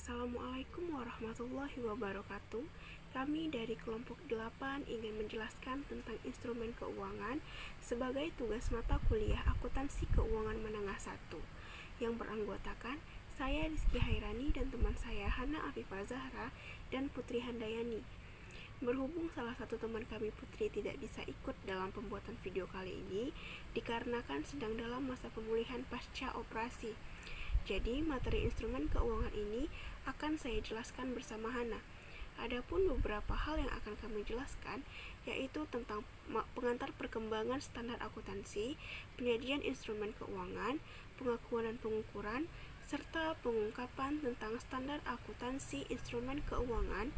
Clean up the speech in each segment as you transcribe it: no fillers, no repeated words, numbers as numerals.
Assalamualaikum warahmatullahi wabarakatuh. Kami dari kelompok 8 ingin menjelaskan tentang instrumen keuangan sebagai tugas mata kuliah akuntansi keuangan menengah 1 yang beranggotakan saya Rizky Hairani dan teman saya Hana Afifah Zahra dan Putri Handayani. Berhubung salah satu teman kami Putri tidak bisa ikut dalam pembuatan video kali ini dikarenakan sedang dalam masa pemulihan pasca operasi. Jadi, materi instrumen keuangan ini akan saya jelaskan bersama Hana. Adapun beberapa hal yang akan kami jelaskan, yaitu tentang pengantar perkembangan standar akuntansi, penyajian instrumen keuangan, pengakuan dan pengukuran, serta pengungkapan tentang standar akuntansi instrumen keuangan,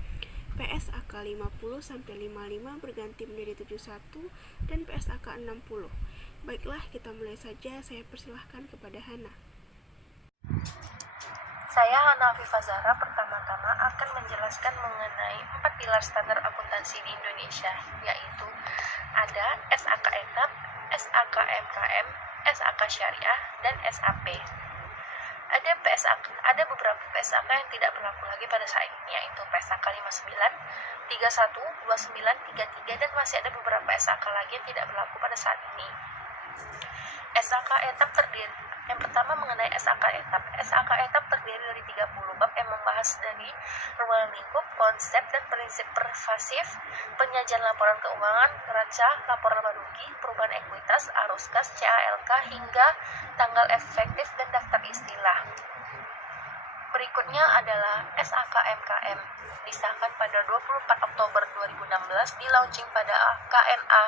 PSAK 50-55 berganti menjadi 71 dan PSAK 60. Baiklah, kita mulai saja. Saya persilahkan kepada Hana. Saya Hana Afifah Zahra pertama-tama akan menjelaskan mengenai 4 pilar standar akuntansi di Indonesia, yaitu ada SAK Etap, SAK MKM, SAK Syariah, dan SAP. Ada beberapa PSAK yang tidak berlaku lagi pada saat ini, yaitu PSAK 59, 31, 29, 33, dan masih ada beberapa SAK lagi yang tidak berlaku pada saat ini. SAK Etap yang pertama mengenai SAK Etap. SAK Etap terdiri dari 30 bab yang membahas dari ruang lingkup, konsep, dan prinsip pervasif, penyajian laporan keuangan, neraca, laporan laba rugi, perubahan ekuitas, arus kas, CALK, hingga tanggal efektif dan daftar istilah. Berikutnya adalah SAK MKM, disahkan pada 24 Oktober 2016, di-launching pada KNA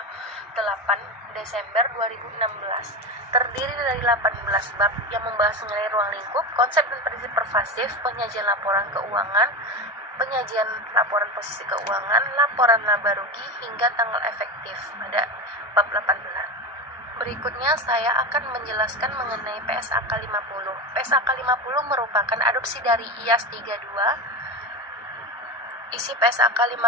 8 Desember 2016. Terdiri dari 18 bab yang membahas mengenai ruang lingkup, konsep dan prinsip pervasif, penyajian laporan keuangan, penyajian laporan posisi keuangan, laporan laba rugi, hingga tanggal efektif pada bab 18. Berikutnya saya akan menjelaskan mengenai PSAK 50. PSAK 50 merupakan adopsi dari IAS 32. Isi PSAK 50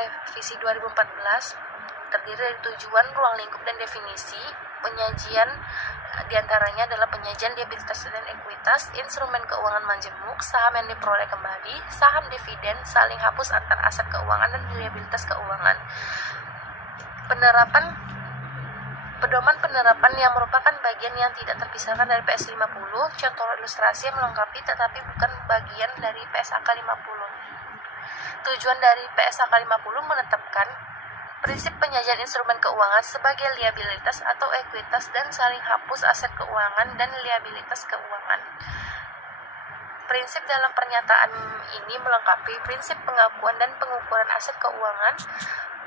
revisi 2014 terdiri dari tujuan, ruang lingkup, dan definisi. Penyajian diantaranya adalah penyajian liabilitas dan ekuitas, instrumen keuangan majemuk, saham yang diperoleh kembali, saham dividen, saling hapus antar aset keuangan dan liabilitas keuangan. Pedoman penerapan yang merupakan bagian yang tidak terpisahkan dari PS 50, contoh ilustrasi yang melengkapi tetapi bukan bagian dari PSAK 50. Tujuan dari PSAK 50 menetapkan prinsip penyajian instrumen keuangan sebagai liabilitas atau ekuitas dan saling hapus aset keuangan dan liabilitas keuangan. Prinsip dalam pernyataan ini melengkapi prinsip pengakuan dan pengukuran aset keuangan,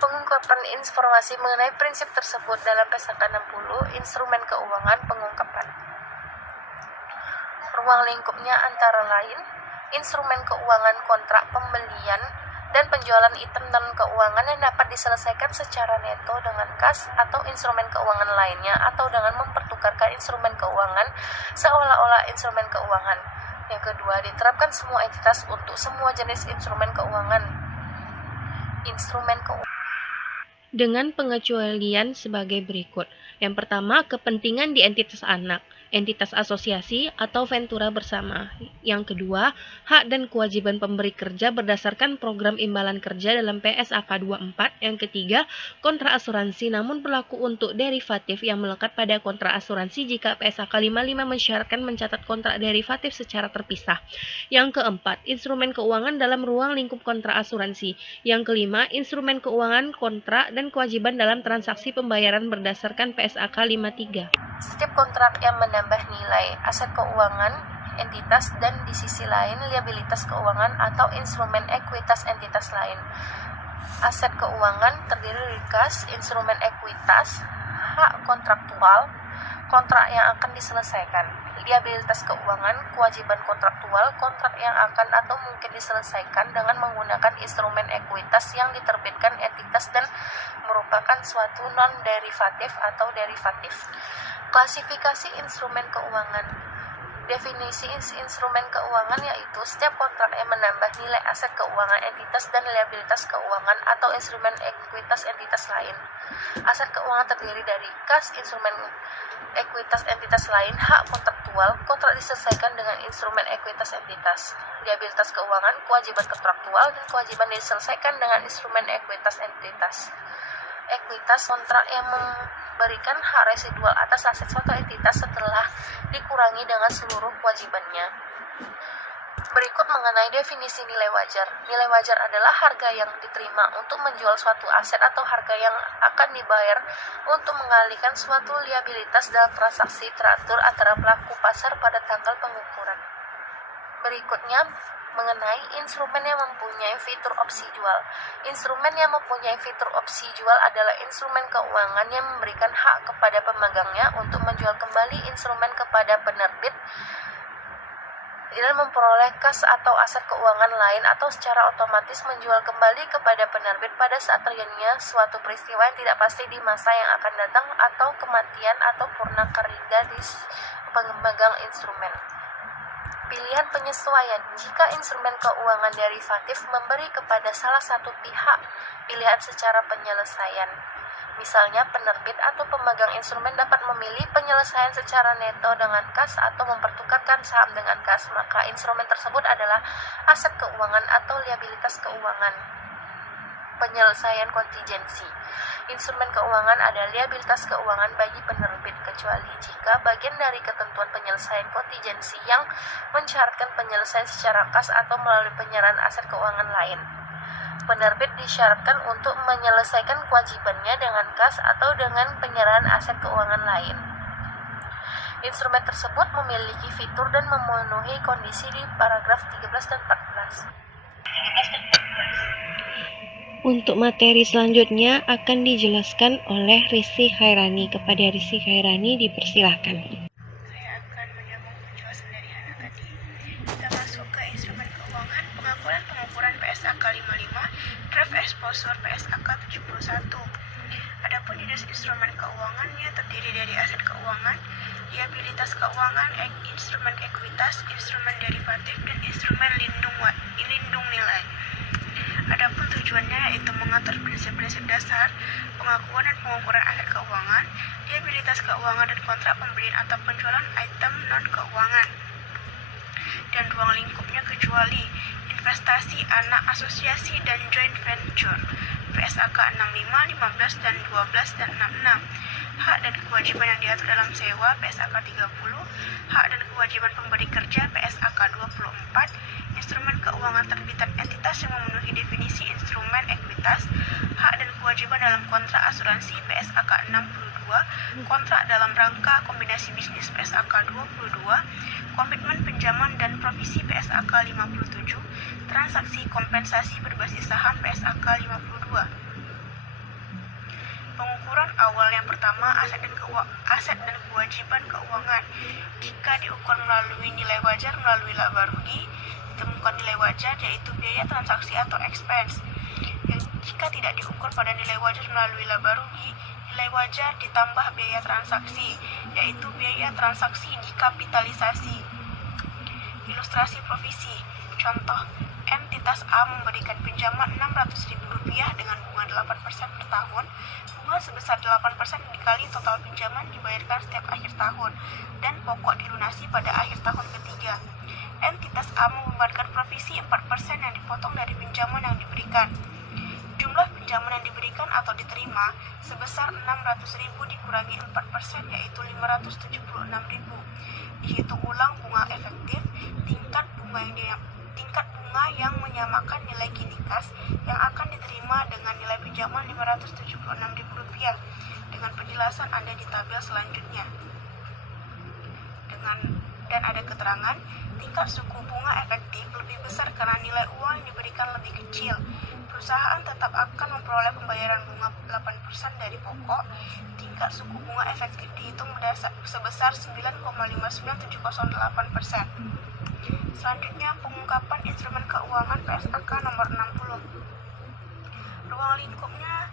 pengungkapan informasi mengenai prinsip tersebut dalam PSAK 60, instrumen keuangan pengungkapan. Ruang lingkupnya antara lain, instrumen keuangan kontrak pembelian dan penjualan item non keuangan yang dapat diselesaikan secara neto dengan kas atau instrumen keuangan lainnya atau dengan mempertukarkan instrumen keuangan seolah-olah instrumen keuangan. Yang kedua, diterapkan semua entitas untuk semua jenis instrumen keuangan. Dengan pengecualian sebagai berikut. Yang pertama, kepentingan di entitas anak, entitas asosiasi atau ventura bersama. Yang kedua, hak dan kewajiban pemberi kerja berdasarkan program imbalan kerja dalam PSAK 24. Yang ketiga, kontrak asuransi namun berlaku untuk derivatif yang melekat pada kontrak asuransi jika PSAK 55 mensyaratkan mencatat kontrak derivatif secara terpisah. Yang keempat, instrumen keuangan dalam ruang lingkup kontrak asuransi. Yang kelima, instrumen keuangan, kontrak, dan kewajiban dalam transaksi pembayaran berdasarkan PSAK 53. Setiap kontrak yang menambah nilai aset keuangan entitas dan di sisi lain liabilitas keuangan atau instrumen ekuitas entitas lain. Aset keuangan terdiri dari kas, instrumen ekuitas, hak kontraktual, kontrak yang akan diselesaikan, liabilitas keuangan, kewajiban kontraktual, kontrak yang akan atau mungkin diselesaikan dengan menggunakan instrumen ekuitas yang diterbitkan entitas dan merupakan suatu non-derivatif atau derivatif. Klasifikasi instrumen keuangan. Definisi instrumen keuangan yaitu setiap kontrak yang menambah nilai aset keuangan entitas dan liabilitas keuangan atau instrumen ekuitas entitas lain. Aset keuangan terdiri dari kas, instrumen ekuitas entitas lain, hak kontraktual, kontrak diselesaikan dengan instrumen ekuitas entitas, liabilitas keuangan, kewajiban kontraktual, dan kewajiban diselesaikan dengan instrumen ekuitas entitas. Ekuitas kontrak yang memberikan hak residual atas aset suatu entitas setelah dikurangi dengan seluruh kewajibannya. Berikut mengenai definisi nilai wajar. Nilai wajar adalah harga yang diterima untuk menjual suatu aset atau harga yang akan dibayar untuk mengalihkan suatu liabilitas dalam transaksi teratur antara pelaku pasar pada tanggal pengukuran. Berikutnya mengenai instrumen yang mempunyai fitur opsi jual. Instrumen yang mempunyai fitur opsi jual adalah instrumen keuangan yang memberikan hak kepada pemegangnya untuk menjual kembali instrumen kepada penerbit dan memperoleh kas atau aset keuangan lain atau secara otomatis menjual kembali kepada penerbit pada saat terjadinya suatu peristiwa yang tidak pasti di masa yang akan datang atau kematian atau purna karya di pemegang instrumen. Pilihan penyesuaian. Jika instrumen keuangan derivatif memberi kepada salah satu pihak pilihan secara penyelesaian, misalnya penerbit atau pemegang instrumen dapat memilih penyelesaian secara neto dengan kas atau mempertukarkan saham dengan kas, maka instrumen tersebut adalah aset keuangan atau liabilitas keuangan. Penyelesaian kontingensi. Instrumen keuangan ada liabilitas keuangan bagi penerbit kecuali jika bagian dari ketentuan penyelesaian kontingensi yang mensyaratkan penyelesaian secara kas atau melalui penyerahan aset keuangan lain. Penerbit disyaratkan untuk menyelesaikan kewajibannya dengan kas atau dengan penyerahan aset keuangan lain. Instrumen tersebut memiliki fitur dan memenuhi kondisi di paragraf 13 dan 14. Untuk materi selanjutnya akan dijelaskan oleh Rizky Khairani. Kepada Rizky Khairani dipersilahkan. Saya akan menyambung penjelasan dari anak tadi. Kita masuk ke instrumen keuangan, pengukuran PSAK 55, draft exposure PSAK 71. Adapun jenis instrumen keuangannya terdiri dari aset keuangan, liabilitas keuangan, instrumen ekuitas, instrumen derivatif, dan instrumen lindung nilai. Adapun tujuannya yaitu mengatur prinsip-prinsip dasar pengakuan dan pengukuran aset keuangan, liabilitas keuangan, dan kontrak pembelian atau penjualan item non-keuangan, dan ruang lingkupnya kecuali investasi, anak, asosiasi, dan joint venture PSAK 65, 15, dan 12, dan 66. Hak dan kewajiban yang diatur dalam sewa PSAK 30, hak dan kewajiban pemberi kerja PSAK 24, instrumen keuangan terbitan entitas yang memenuhi definisi instrumen ekuitas, hak dan kewajiban dalam kontrak asuransi PSAK 62, kontrak dalam rangka kombinasi bisnis PSAK 22, komitmen pinjaman dan provisi PSAK 57, transaksi kompensasi berbasis saham PSAK 52. Pengukuran awal yang pertama, aset dan kewajiban keuangan. Jika diukur melalui nilai wajar melalui laba rugi, ditemukan nilai wajar yaitu biaya transaksi atau expense. Jika tidak diukur pada nilai wajar melalui laba rugi, nilai wajar ditambah biaya transaksi yaitu biaya transaksi dikapitalisasi. Ilustrasi provisi. Contoh, entitas A memberikan pinjaman Rp600.000 dengan bunga 8% per tahun. Bunga sebesar 8% dikali total pinjaman dibayarkan setiap akhir tahun dan pokok dilunasi pada akhir tahun ketiga. Entitas A membebankan provisi 4% yang dipotong dari pinjaman yang diberikan. Jumlah pinjaman yang diberikan atau diterima sebesar Rp600.000 dikurangi 4% yaitu Rp576.000. Dihitung ulang bunga efektif, tingkat bunga yang menyamakan nilai kini kas yang akan diterima dengan nilai pinjaman Rp576.000 dengan penjelasan ada di tabel selanjutnya. Dan ada keterangan tingkat suku bunga efektif lebih besar karena nilai uang yang diberikan lebih kecil. Perusahaan tetap akan memperoleh pembayaran bunga 8% dari pokok. Tingkat suku bunga efektif dihitung sebesar 9,59708%. Selanjutnya, pengungkapan instrumen keuangan PSAK nomor 60. Ruang lingkupnya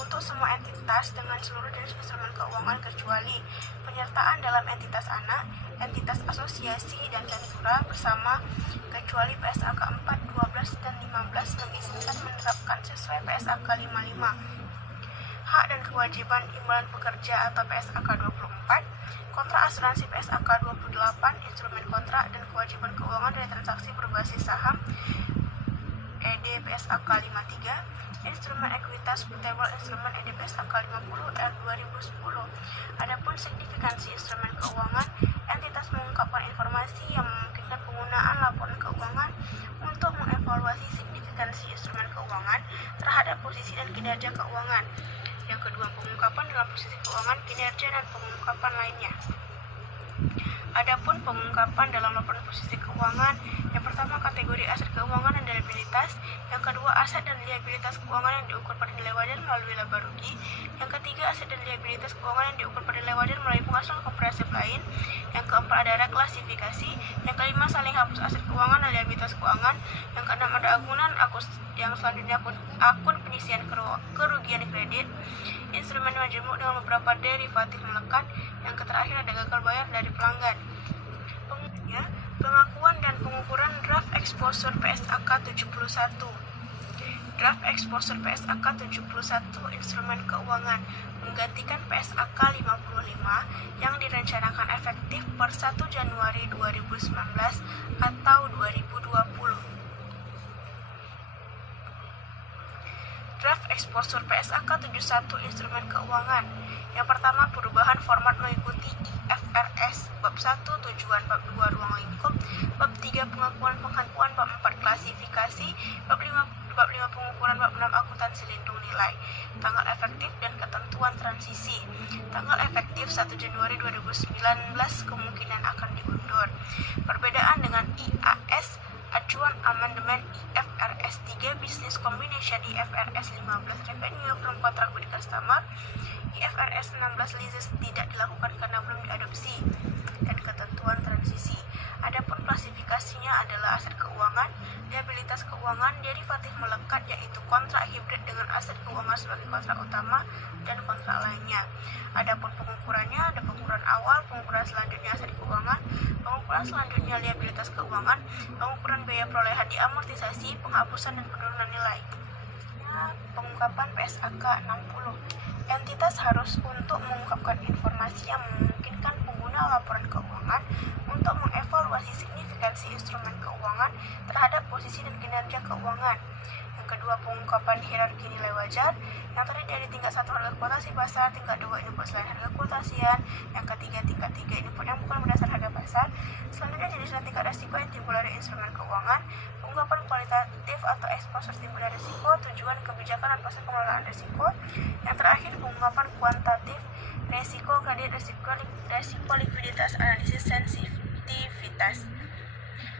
untuk semua entitas dengan seluruh jenis instrumen keuangan kecuali penyertaan dalam entitas anak, entitas asosiasi dan ventura bersama kecuali PSAK 4, 12, dan 15 mengizinkan menerapkan sesuai PSAK 55. Hak dan kewajiban imbalan pekerja atau PSAK 24, kontrak asuransi PSAK 28, instrumen kontrak dan kewajiban keuangan dari transaksi berbasis saham ED PSAK 53, instrumen ekuitas putable instrumen ED PSAK 50 R 2010. Adapun signifikansi instrumen keuangan, entitas mengungkapkan informasi yang memungkinkan penggunaan laporan keuangan untuk mengevaluasi signifikansi instrumen keuangan terhadap posisi dan kinerja keuangan. Yang kedua, pengungkapan dalam posisi keuangan, kinerja, dan pengungkapan lainnya. Adapun pengungkapan dalam laporan posisi keuangan, yang pertama kategori aset keuangan dan liabilitas, yang kedua aset dan liabilitas keuangan yang diukur pada nilai wajar melalui laba rugi, yang ketiga aset dan liabilitas keuangan yang diukur pada nilai wajar melalui penghasilan komprehensif lain, yang keempat ada reklasifikasi, yang kelima saling hapus aset keuangan dan liabilitas keuangan, yang keenam ada agunan, yang selanjutnya akun penyisian kerugian kredit, instrumen majemuk dengan beberapa derivatif melekat, yang terakhir ada gagal bayar dari pelanggan. Pengakuan dan pengukuran draft exposure PSAK 71. Draft exposure PSAK 71 instrumen keuangan menggantikan PSAK 55 yang direncanakan efektif per 1 Januari 2019 atau 2020. Draft exposure PSAK 71 instrumen keuangan. Yang pertama, perubahan format mengikuti IFRS bab 1 tujuan, bab 2 ruang lingkup, bab 3 pengakuan pengakuan, bab 4 klasifikasi, bab 5 pengukuran, bab 6 akuntansi lindung nilai. Tanggal efektif dan ketentuan transisi. Tanggal efektif 1 Januari 2019 kemungkinan akan diundur. Perbedaan dengan IAS acuan amandemen IFRS 3 Business Combination IFRS 15 Revenue from Contract with Customer IFRS 16 Leases tidak dilakukan karena belum diadopsi. Dan ketentuan transisi. Adapun klasifikasinya adalah aset keuangan, liabilitas keuangan, derivatif melekat yaitu kontrak hibrid dengan aset keuangan sebagai kontrak utama dan kontrak lainnya. Adapun pengukurannya ada pengukuran awal, pengukuran selanjutnya aset keuangan, pengukuran selanjutnya liabilitas keuangan, pengukuran biaya perolehan diamortisasi, penghapusan dan penurunan nilai. Pengungkapan PSAK 60. Entitas harus untuk mengungkapkan informasi yang memungkinkan pengguna laporan keuangan untuk mengevaluasi signifikansi instrumen keuangan terhadap posisi dan kinerja keuangan. Yang kedua, pengungkapan hierarki nilai wajar yang terdiri dari tingkat 1 harga kuotasi pasar, tingkat 2 input selain harga kuotasian, yang ketiga tingkat 3 input yang bukan berdasar harga pasar. Selanjutnya jenis dan tingkat resiko yang timbul dari instrumen keuangan, pengungkapan kualitatif atau exposure timbul dari risiko, tujuan kebijakan dan proses pengelolaan risiko. Yang terakhir, pengungkapan kuantitatif resiko kredit, resiko likuiditas, analisis sensitivitas.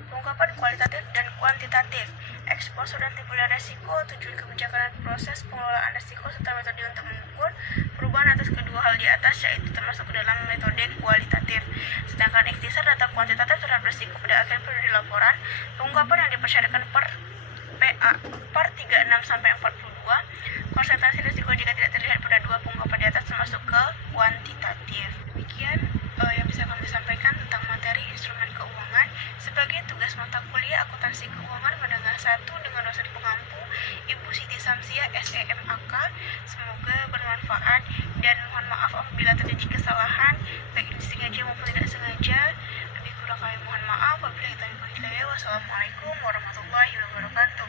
Pengungkapan kualitatif dan kuantitatif, exposure dan timbul dari risiko, tujuan kebijakan dan proses pengelolaan risiko serta metode untuk mengukur perubahan atas kedua hal di atas yaitu termasuk ke dalam metode kualitatif. Sedangkan ikhtisar data kuantitatif terhadap risiko pada akhir periode laporan, pengungkapan yang dipersyaratkan per PA per 36 sampai 42, konsentrasi risiko jika tidak terlihat pada dua pengungkapan di atas termasuk ke kuantitatif. Demikian yang bisa kami sampaikan tentang materi instrumen keuangan sebagai tugas mata kuliah akuntansi keuangan menengah 1 dengan dosen pengampu Ibu Siti Samsia SEMAK. Semoga bermanfaat dan mohon maaf apabila terjadi kesalahan baik disengaja maupun tidak sengaja. Lebih kurang kami mohon maaf. Wabillahi taufiq wal hidayah. Wassalamualaikum warahmatullahi wabarakatuh.